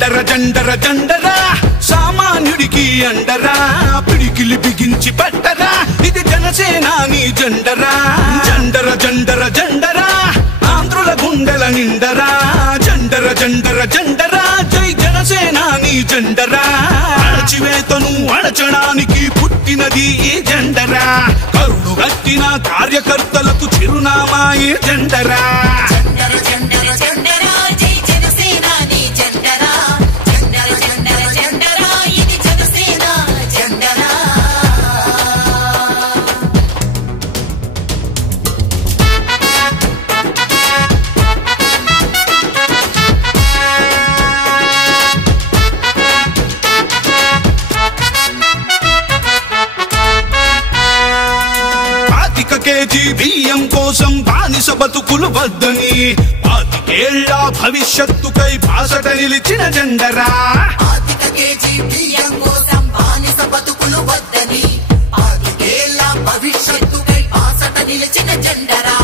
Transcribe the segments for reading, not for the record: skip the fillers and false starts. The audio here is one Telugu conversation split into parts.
జండర జండర జండరా సామాన్యుడికి అండరా పిడికిలి బిగించి పట్టరా ఇది జనసేనాని జెండరా జండర జండర జండరా ఆంధ్రుల గుండెల నిండరా జండర జండర జండరా జై జనసేనాని జెండరా అణచివేతను అణచడానికి పుట్టినది ఈ జెండరా కరుడు గట్టిన కార్యకర్తలకు చిరునామా ఈ జెండరా కేజీ బియ్యం కోసం బానిస బతుకులు వద్దని 25 ఏళ్ల భవిష్యత్తుకై బాసట నిలిచిన జెండరా కేజీ బియ్యం కోసం బానిస బతుకులు వద్దని 25 ఏళ్ల భవిష్యత్తుకై బాసట నిలిచిన జెండరా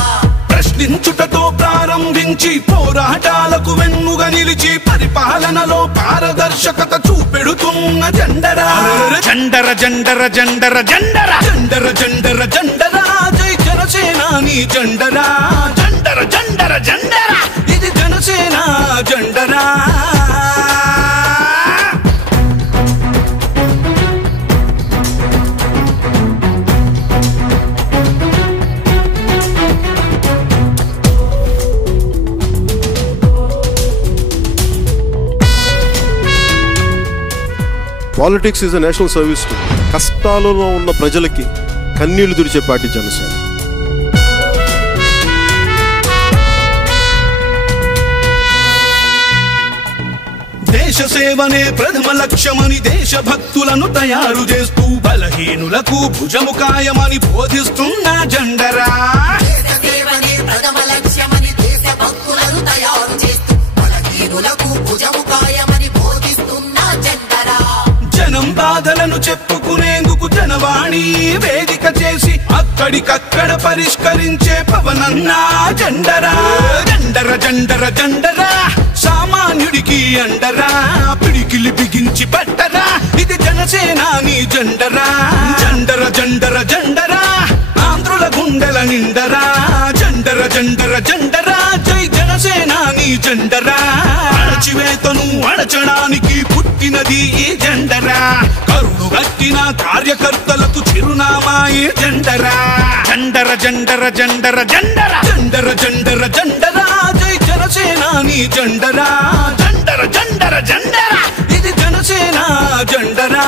ప్రశ్నించుటతో ప్రారంభించి పోరాటాలకు వెన్నుగా నిలిచి పరిపాలనలో పారదర్శకత చూపెడుతున్న జెండరా జండర జండర జండర జండర జండర జండర జండరా జై జనసేనాని జెండరా జండర జండర జండరా ఇది జనసేన జెండరా politics is a national service to కష్టాలలో ఉన్న ప్రజలకి కన్నీళ్లు తుడిచే పార్టీ జనసేన దేశ సేవనే ప్రథమ లక్ష్యమని దేశభక్తులను తయారు చేస్తూ బలహీనులకు భుజము కాయమని బోధిస్తున్న జెండరా ప్రథమ లక్ష్యమని దేశభక్తులను తయారు చేస్తూ బలహీనులకు భుజము కాయమని బోధిస్తున్న జెండరా జనం బాధలను చెప్పుకునేందుకు జనవాణి వేదిక చేసి అక్కడికక్కడ పరిష్కరించే పవనన్నా జెండరా జండర జండర జండరా సామాన్యుడికి అండరా పిడికిలి బిగించి పట్టరా ఇది జనసేనాని జెండరా జండర జండర జండరా ఆంధ్రుల గుండెల నిండరా జండర జండర జండరా జై జనసేనాని జెండరా అణచివేతను అణచడానికి పుట్టినది ఈ జెండరా కరుడు గట్టిన కార్యకర్తలకు చిరునామా ఈ జెండరా జండర జండర జండర జండర జండర జండర జండరా జై జనసేనాని జెండరా జండర జండర జండరా ఇది జనసేన జెండరా